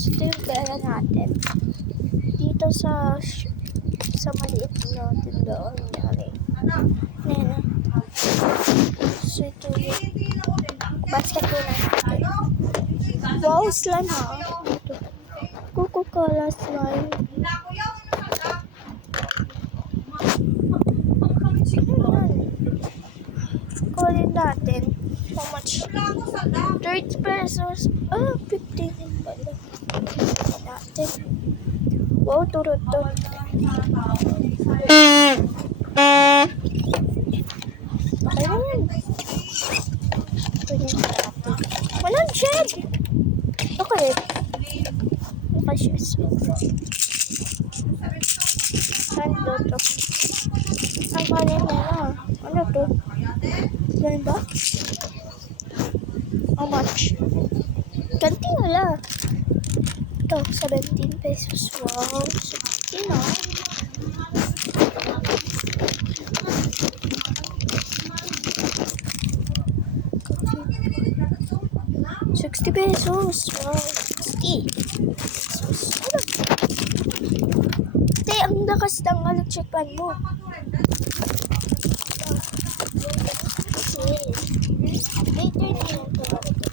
Ito yung pera natin. Dito sa maliit na tindahan nangyari. Nena. So ito yung basket ko natin. Wow, slime ha. Ito. Coca-Cola slime. Kunin natin. How much? 30 pesos. 15 din pala. Natin. Wow, turot. Okay na yan. Kunin natin. Walang jet! Okay. Nakashes. Ano to? Ang kanin na. Ano to? Ganun ba? How much? Ganti wala. Ito, 17 pesos. Wow, 16 ah. $60 pesos. Wow, 60 pesos. Ate, ang lakas ng electric-pan mo. Later na yan.